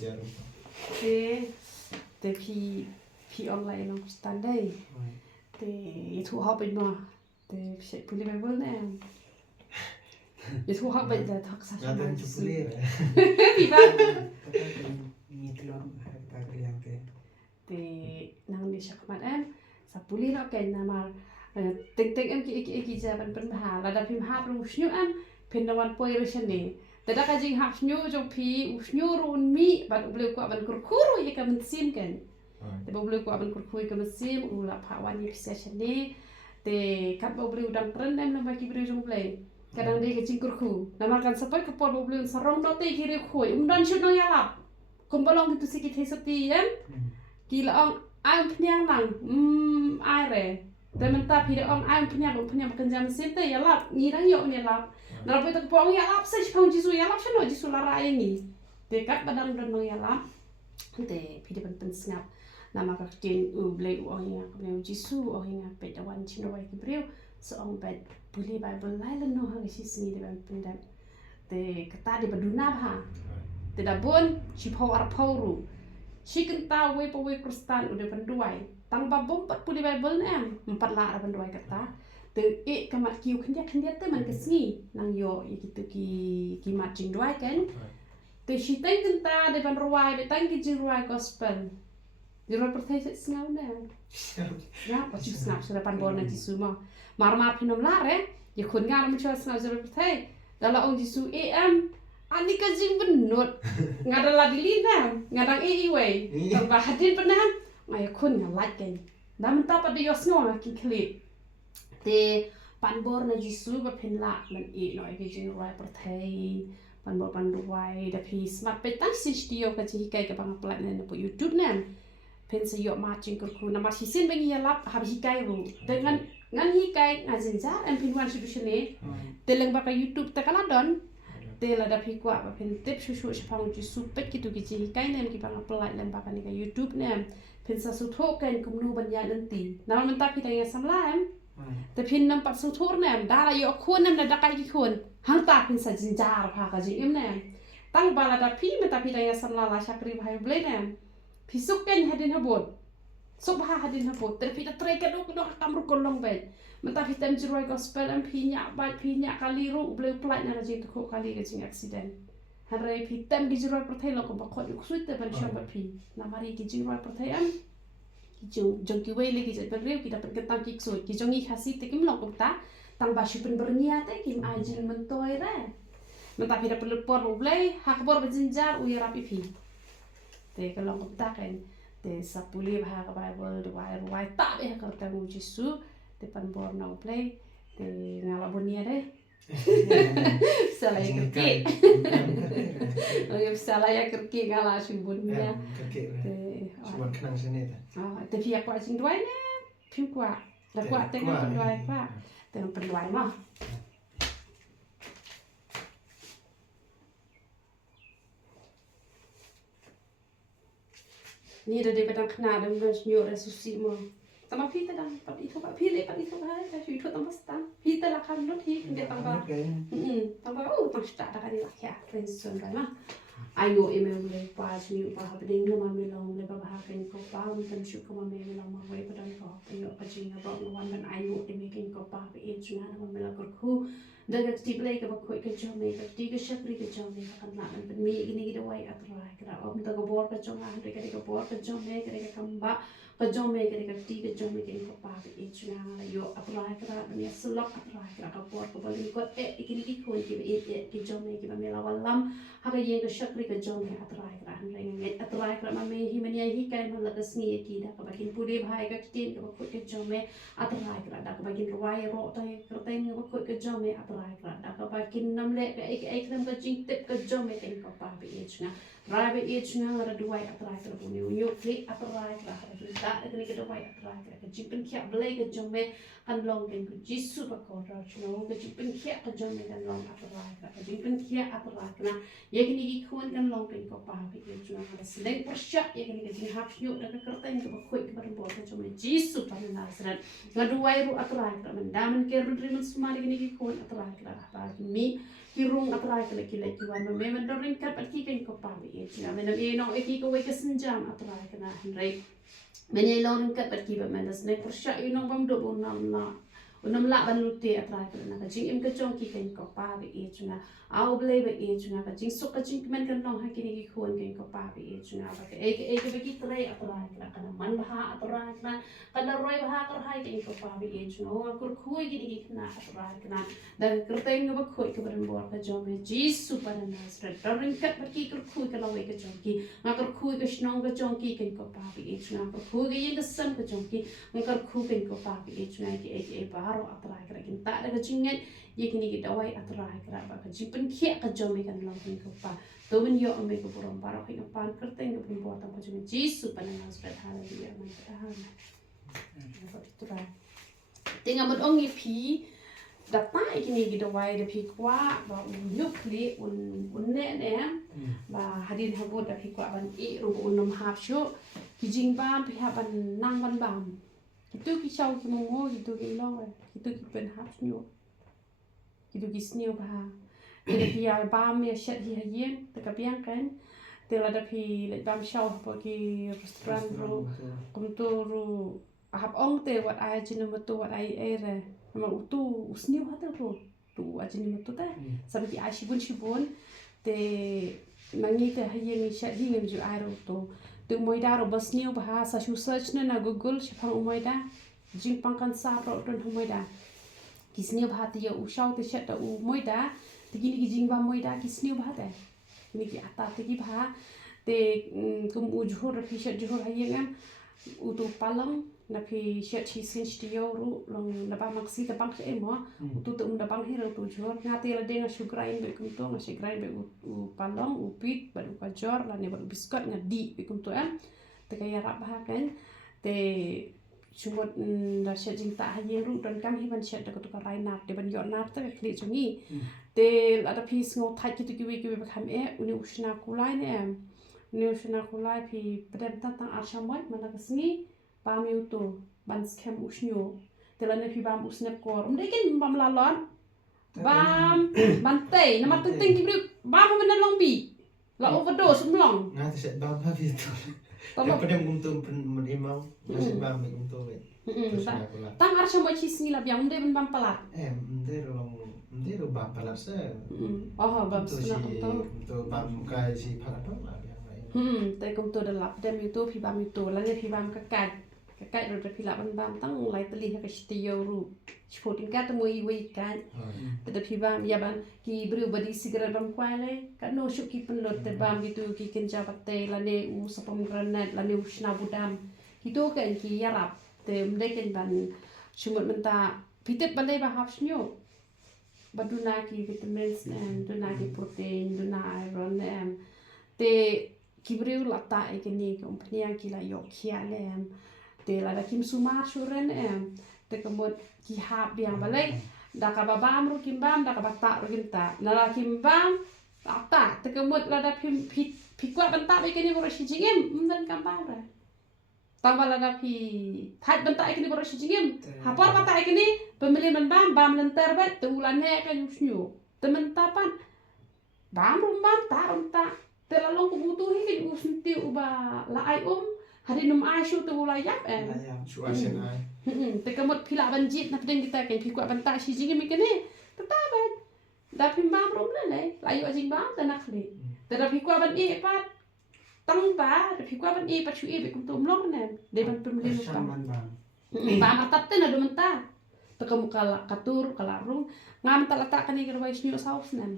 belajar. Te pi online no standai. Te itu hop ino. Te psi puli Bible na. Itu hop baca tak sa. Ngaten cupuli. Pi ba. Ngitlon ta kalian te. Te nang ni syakmat sa puli no ken nama ting em ki jaban pen bha la da pim ha ru snyu pendawan poi resane. Tada kajing hap snyu jo pi snyu run mi ban uble ko ban kurkuru ye ka mensim kan. Te uble ko ban kurkuru ka mensim ula phawan ni sesane. Te kat uble udang tren nem na bagi bre jong play. Kadang dia kajing kurku. Namarkan sampai ke pot uble sarong do te kiri khoi dan shut nang Ialap. Kum balong itu sikit hesati kan. Gila ong ai pnyang nang ai re. Te menta pi ong ai pnyang bekerja mesin te Ialap ngirang yo ni Ialap. Dalam itu kepong Ialap sih pang Jisu Ialap sino Jisu lara ini. Dekat badang dan Ialap. Te pi depan pensngap. Nama kaktin uble uangnya kemudian Jisu uangnya pedawan cino wai kibreu seong bed boleh Bible lain no hang si sini depan pendam. Te kata di baduna bah. Te dabun si pau arpauru. Si kenta we pawe Kristen udah penduai. Tanpa bompat boleh Bible em 4 la penduai kata. Te kamat kiu kendia te man kesni nang yo gitu ki matching doai kan te shiteng kenta depan ruai betang ki ruai gospel di ruai pertai snau na ya pasti snap sudah pan borna Jisu ma mar pinom lare ye khun ngar mu chwa snau zero pertai dala ong Jisu ani ka jing benut ngadala dilina ngadang we tambah hadin pernah ngai khun ngalat kan dan tapa de yosno ki klik te panbor na Jisu ba phenla man no ke jing roi perthai panbor panduai da phi smart petang sistio ka chi kai ka bang plat na po YouTube na pensa yo matching kurku na ma hisin bang Ialap hab hi kai ru dengan ngan hi kai ngazinja en pinwan sibusne teleng ba ka YouTube ta kala don te la da phi kwa ba phen tip shu pang Jisu pet ki tu ki chi kai nem ki bang plat len ba ka ni ka YouTube na pensa su tho kan kumnu ban ya nanti na man ta phi ta ya samlaแต่พินนำปัดสุทุรเนี่ยดาราโยควรนำในดักไก่ควรหังตาพินสัจจาร์พากจิเอ็มเนี่ยตั้งบาลาดาพี่มันตาพี่ได้ยาสัมลาลาชักรีบให้เบลเนี่ยพี่สุกเก่งหัดินหบดสุกบ้าหัดินหบดแต่พี่ตะเตรกันดูกันตามรุกลงไปมันตาพี่เต็มจรวยก็สเปลandพี่เนี่ยบายพี่เนี่ยกาลีรุเบลปลายนั่นจิตโคกาลีก็จิงอักซิเดนฮันเรย์พี่เต็มกิจรวยประเทศเราก็บอกคนอยู่สุดแต่เป็นชาวบ้านพี่นามารีกิจรวยประเทศjong ki wei le ki jat reu ki dapat ketang ki soi ki jongi khasi te kim lok ta tang ba shipen bernia te kim ajil mentoi re menta phi dapat lepor ublei hak bor bejinjar u rapi phi te kalong ta kan te sapuli bha ka Bible de wai ta be ka ta mu Jisu te pan bor na ublei te ngala bonia re salah kerki oh salah ya kerki ngala sibunnya Cuman kenang sini ta. Te pia kwa sing duai ne. Pim kwa. La kwa tengah penduai kwa. Tengah penduai mah. Ni dah daripada kena dan mensyur resusi mah. Sama pita dah. Tapi itu pak pilih pak itu hai. Dah itu tambah stang. Pita lah kan lot hi dia tambah. Tambah tambah start dah kan lah ya. Pension kan mah. Ayo email le pas mi pa hapding na mami long le ba hakin ko pa mun shu ko mami long ma wei pa dan ko ayo pa jinga ba no wan ban ayo e making ko pa e chuna na mami la ko khu daga ti play ka ba ko ke chome ka ti ka shapri ka chome ka kan na ban mi ini gida wai atra ka om ta ko bor ka choma hande ka bor ka chome ka kamba ka chome ka ti ka chome ka ko pa e chuna na yo atra ka ban ya sulok atra ka bor ko ba ko e ikini ki ko ki chome ki mami la walam haga yang shakri ka jong he atrai kra han reng atrai kra ma me hi mania hi kai ma la kasni ki da ka bakin puri bhai ka tin ka ko ke jong me atrai kra da ka bakin ruai ro ta kra ta ni ko ke jong me atrai kra da ka bakin nam le ka ek nam ka jing tip ka jong me ten ko pa be echna rai be echna ra duai atrai kra bu ni yo kri atrai kra da ni ka duai atrai kra ka jing pen kya ble ka jong me kan long ken ku Jisu ba ko ra chno ka jing pen kya ka jong me kan long atrai kra ka jing pen kya atrai kra yakni ki khon kan long pen ko pa be echna ha sedeng persya yakni ka jing hap nyu da ka kertain ka ba khoi ka ba bo ka jong me Jisu pa na nasran ngaduai ru atrai kra man daman ke ru driman sumari ni ki khon atrai kra ba mi ki rung atrai kra ki le ki wan me man dorin ka pat ki ken ko pa be cuna menam no eki ko ke senjam atrai kana Henry menelon kat pergi bermanas ne persyak inong bamdo bonam na unam la ban luti atrai kana ka jing im ka chong ki kan ko pa bi cuna au ble be cuna ka jing sok ka jing men kan long hakini ki khon kan ko pa bi cuna ba ke ke be ki trai atrai kana man bha atrai kana roi bha kar hai kan ko pa bi cuna kur khoi ki kana atrai kana dan kerteng ba khoi ke ban bor ka jom me jisu para nasret darin kat pergi kur khoi ka lawe ka jom ki ngakar khoi ka snong ka jom ki kan ko pa bi cuna ko khoi ke yang ka sam ka jom ki ngakar khoi kan ko pa bi cuna ki baro atrai kana kin ta da ka jinget ye kini ki dawai atrai kana ba ka jipen khia ka jom kan long kan ko pa to ben yo ame ko borom baro ki pan kerteng ka ban bor ta ka jom jisu para nasret haleluya man amen tinggal mod ong pi data ikini gitu wai de pi kwa ba nyukli un ne ba hadin habot da pi kwa ban I ru unam hap shu ki jing bam pi ha ban nang ban bam itu ki chau ki mo itu ki long itu ki pen hap nyu itu ki sniu ba de pi ya bam ya shet hi yen te ka piang kan te la da pi le bam chau po ki restaurant ru kum tu ru hap ong te wat ai jinu metu wat ai ere nama utu usniu hata tu ajini metu ta sabi ai shibun te mangi te haye ni shat hi ngem ju ai ro tu moida ro basniu ba sa shu search na google shapang moida jing pangkan sa ro ton moida kisniu ba te ya u shau te shat u moida te gini ki jing ba moida kisniu ba ta ni ki ata te ki ba te kum u jhur pi shat jhur haye ngam utu palang na pi shat chi sin stio ru long na ba maksi ta bang e mo utu tu da bang hero tu jor nga te la denga su grind be kum to nga se grind be u palang u pit ba u ka jor la ne ba biskot nga di be kum to te ka ya rap ba kan te chumot da shat jing ta ha ye ru don kam hi ban shat da ko to ka rai na te ban yo na ta kli chungi te la da pi sngo thai ki tu ki we ba kham e uni ushna kulai ne ni ushna kulai pi pedem ta tang arshamot mana ka sngi bam yuto ban scam usnyo telane pi bam usnep kor mdekin bam lalon bam bantay na matuting ki bam men long bi la overdose mlong nga te set bam ha itu ka pedem tum menimau masih bam tum we tang arsha mo chi singi la biang de ben bam palat mde ro bam palat se bam sna to bam kai si palat to la biang te kum to de lap dem yuto pi bam yuto la ne pi bam ka kai ro de pi la bam tang lai tali ha ka stio ru sporting ka to moi we kan te de pi bam ya ban ki bru badi sigaret bam kwale ka no shu ki pen lot te bam gitu ki ken jabate la ne u sapam granat la ne usna budam itu kan ki Ialap te mde ken ban shumot menta pitet balai ba hap snyo baduna ki vitamins and duna ki protein duna iron te kibriu lata ikini kompania ki la yok khia le te la da kim sumar shuren te kamot ki hap biang balai da ka babam ru kim bam da ka bata ru kim ta na la kim bam ta te kamot la da pi kwa banta ikini boro shi jingem dan kam bam ra tambah la da pi hat banta ikini boro shi jingem hapor bata ikini pemilih bam lenter bet te ulan he ka yusnyu te mentapan bam ta telalong kebutuhin kan usunti uba la ai hari num ai shu tu la yap shu asen ai te kamot phila banjit na pedeng kita kan phikwa banta shi jing mi kene tata da phim bam rom le la yu jing bam ta nakli te da phikwa ban e pat tang ba da phikwa ban e pat shu e be kum tum long ne de ban pemilih tam bam atat te na do menta te kamukala katur kala rung ngam ta lata kan ni gerwai snyu saus nan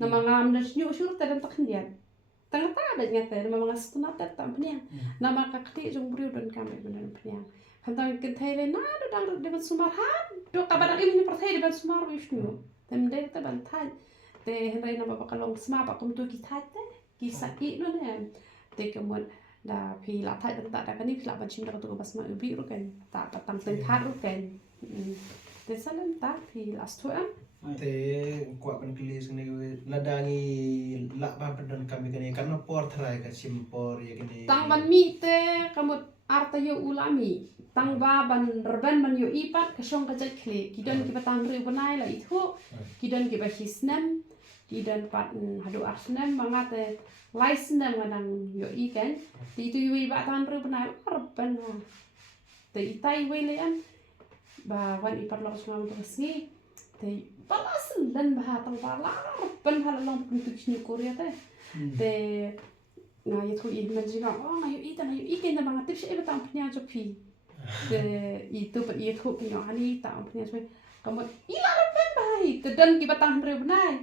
nama ngam na snyu shur ta dan takhndian tang ta da nya ta nama ngas tuna ta tam pnya nama ka kti jong bru don kam be ban pnya kan ta kin thai le na do dang de ban sumar ha do ka ban im ni par thai de ban sumar wi snyu tem de ta ban thai te henrai nama ba kalong sma ba kum tu ki thai te ki sa ki no ne te kamon da pi la thai dan ta da kan ni phi la ban chim da to bas ma ubi ru kan ta tam ten khat ru kan te salam ta pi las tu te kwa kan klis ne ladangi la ba pedon kami kene karena por thrai ka simpor ya kene tang ban mi te kamut arta yo ulami tang ba ban rban ban yo ipat ka shong ka jai khle kidan ki batang ri banai la itho kidan ki ba hisnam di dan pat hadu arsnem mangat license nang yo kan di tu yui ba tan ru benal arban ha te itai welean ba wan ipat lo semam terusni te balas dan bah tang bala arban halong untuk sini Korea te na itu iman juga oh na itu na itu na mga tips iba tang punya jopi itu itu punya ani tang punya jopi kamu ilalap baik dan kita tahan rebnai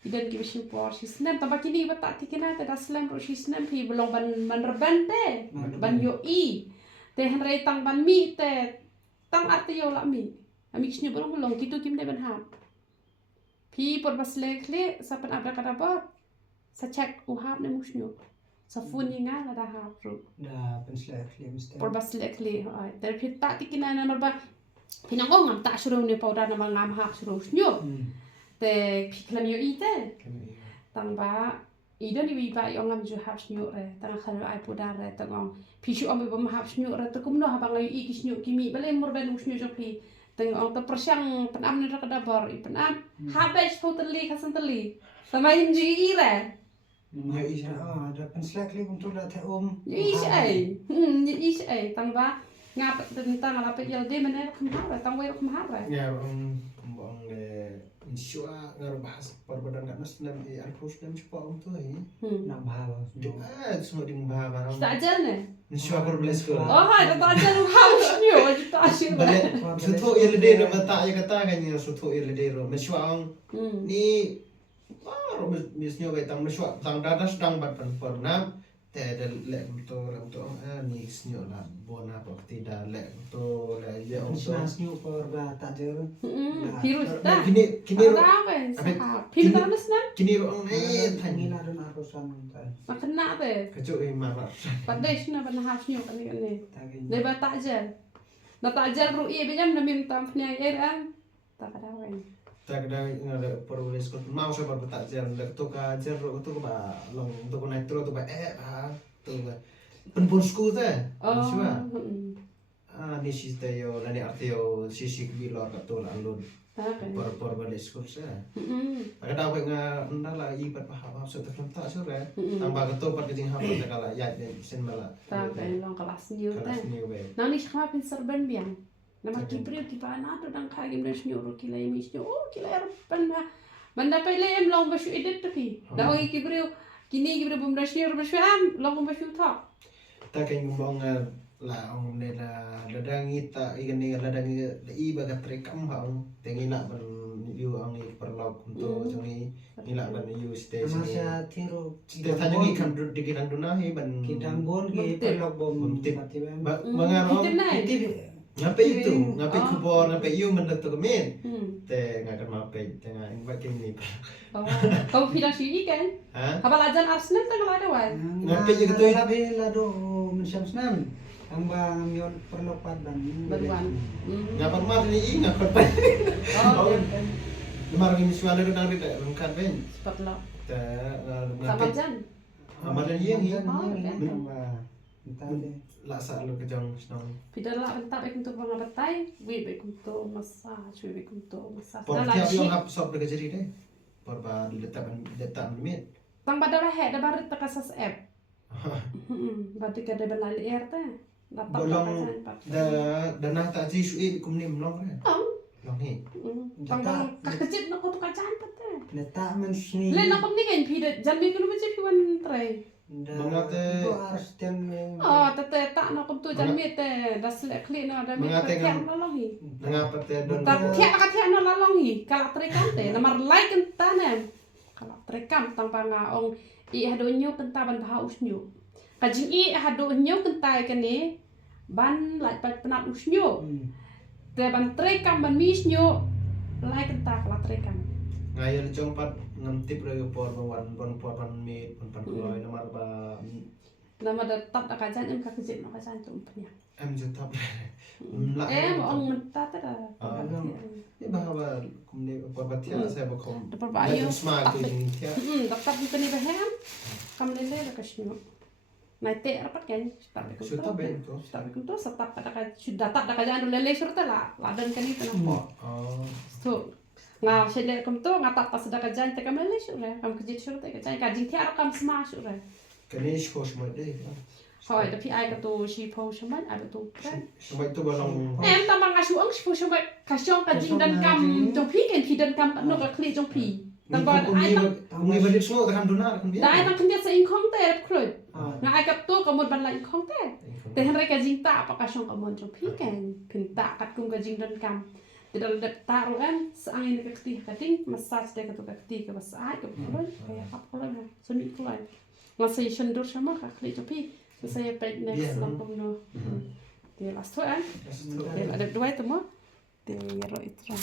dan kita simpor sistem tambah kini kita tak tikina te daslam ro sistem pi belong ban reban te ban yo te hanrei tang ban mi te tang arti yo la mi ami kisnya belong kitu kim de ban ha pi por baslekle sapan abrakadabra sa check uhab ne musnyo sa funi nga da hab ro da penslekle mesti por baslekle te pi tak tikina na marba pinangong ngam tak suruh ni pauda na ngam hak suruh nyo te piklam yo ite tang ba ida ni ba yo ngam ju hak nyo re tang khalo ai pauda re tang ong pishu om ba hak nyo re te kumno ha bang i kis nyo kimi bale mur ben nyo jo pi tang ong te persyang penam ni ra kadabor i penam habes totally kasan teli sama inji i re Ya isya. ada penslekle untuk da te is ai tang ba ngap tentang apa yel de mana kemara tang wei kemara Ya bang le insya ngaruh bahas perbadan kat nasdem alpus dan cepat tu na bahawa semua di bahas tak ajar ne insya per belas sekolah. oh ada tak ajar harus nyo tak ajar Balik suatu irdero mata ya kata kan ya suatu irdero mesyuang ni baru misnya betang mesyuang tang dadas dang bat pernah te le untuk ni snyo la bona pak tidak le untuk le le untuk penslekle por ba ta jer virus ta kini apa virus ta mesna kini orang tangi na don arusan ta makna te kecuk marah padesh na ban harus nyo kan ni tagi le ba tak ajar na tak ajar ru i benyam na minta punya air tak ada wen tak ada ngada perbelas kau mau saya bertak jar lek tu ka jar tu ba long tu naik terus tu ba tu ba penbosku tu siapa ni sista yo lani artio sisik bilor tu lalu perbelas kau saya ada apa nga anda lah ibat paham so tak tak sure tambah ketu per kecing hamba tak kala ya sen mala tak long kelas new kelas te ni we nang ni sekolah pin serban biang nama kipriu ki bana to dang kha gim des nyoro ki lay mis nyo ki lay pan ba banda pa lay em long bashu edit to pi da oi kipriu kini kipriu bum des nyoro bashu am long bashu tha tak kan ngomong la ong ne la dangi ta igani la dangi i ba ka trekam ha ong tengi nak ban yu ong i perlok untuk jangi ila ban yu station masya tiro kita tanya ngi kan di kinang duna hi ban kidang bon ge pelok bom mati mangaro ngape itu ngape kubor ngape yu mendak tu kemen te ngakan mape tengah ingba kini kau pindah sini kan ha kapal ajan Arsenal tengah ada wan ngape je ketu labe lado mensyam senam ang ba ngyon perlok padan baruan ngapan mar ni i ngapan pa oh mar ni suara ru nang dak lengkap ben cepat lo te sama jan amalan yang hi Entah laksa lu kejang senang pindah lah bentar baik untuk pengabatai we baik untuk massage we baik untuk massage por dah tiap lagi yang hap sop dekat jadi deh por ba letak menit tang pada bahe dah barit takasas app berarti kada balal air ta dapat bolong danah tak ji sui kum ni mlong kan long ni tang bang kecil nak tu kacang pata letak men sni le nak ni kan pindah jalmi kan macam piwan try mengate itu harus tem oh tete tak nak tu jalmi te dah selek klik na dah mengate tiap lalong hi ngapa te don tak tiap na lalong hi kalau terekam te nomor like entah nem kalau terekam tang pangaong i hado nyu kenta ban baha usnyu kajing i hado nyu kenta kene ban like penat usnyu te ban terekam ban misnyu like kenta kalau terekam ngayal jong pat ngantip lagi por pan mit pan kloy nomor ba nama dah tap dah kajan em kakajit nak kajan tu punya em jutap ong mentah tu dah ni bahawa kum ni por batia saya bakom dapat bayu smart tu ni tia dapat bukan ni bahem kam lele dah kasih Nai te rapat kan start sudah ben tu start tu setap pada sudah tak dah kajan lele surta lah ladan kan itu nampak oh so Nga sila kam to nga tak kasada ka jan ta kamali sure kam kajit sure ta ka jan ka jing tiar kam smash sure Kani skos mo deh. hoi da pi ai ka to shi po shaman ai to pran Sampai itu balong. em ta mang asu ang shi po shaman ka shong ka jing dan kam jong pi ken pi dan kam no ka kli jong pi dan ba ai ta Ngi badit semua tekan dona kan dia. dai ta kan dia sa in khong te rap khloy nga ai ka to ka mon ban la in khong te te han re ka jing ta pa ka shong ka mon jong pi ken pin ta kat kum ka jing dan kam Tidak ada taruh kan, seangin ke ketih kating, massage deh ketuk ketih ke massage ke pulau, kayak apa pulau ya, seni pulau. Masih sendur sama kakak tapi saya peg next lampung no. Dia last tuh kan, dia ada dua itu mah, dia roh itu.